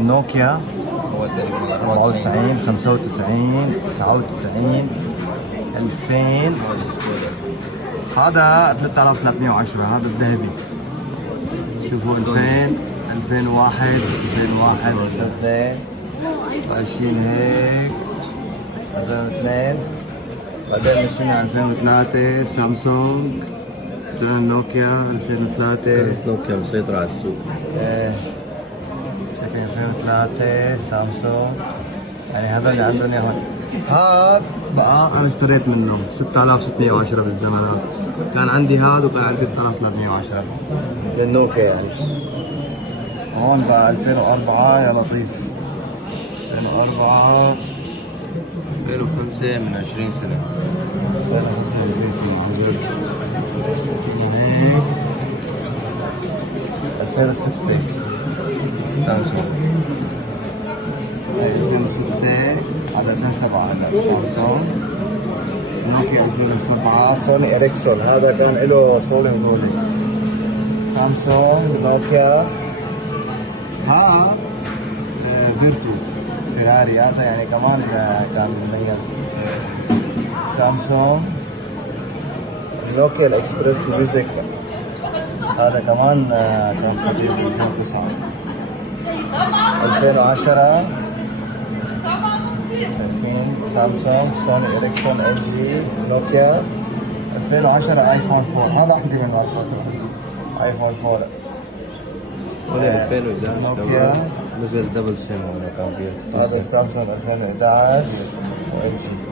نوكيا هو تقريبا 94 95 99 2000. هذا 3310 هذا الذهبي. شوفوا 2000 2001 2001 2002 ماشيين هيك 2002. بعدين مشينا 2003 سامسونج. نوكيا 2003 نوكيا مسيطرة على السوق. شايفين 2003 سامسونج. يعني هذول اللي عندهم اياهم. هاد بقى انا اشتريت منه 6610 بالزمن هذا. كان عندي هاد وكان عندي 3310 للنوكيا يعني. هون بقى 2004 يا لطيف. 2004 2005 من 20 سنة. 2025 سنة عن جد. هيك 2006 سامسونج. هاي 2006 هذا 2007 هلا سامسونج. نوكيا 2007 سوني اريكسون هذا كان له سوني هدول. سامسونج نوكيا. ها فيرتو فيراري هذا يعني كمان كان مميز. سامسونج نوكيا الاكسبريس ميوزك هذا كمان كان خطير 2009. 2010 سامسونج سوني اريكسون ال جي نوكيا. 2010 ايفون 4 هذا عندي منه ايفون 4. 2011 نوكيا نزل دبل سيم هنا كان فيه. هذا سامسونج 2011 وال جي.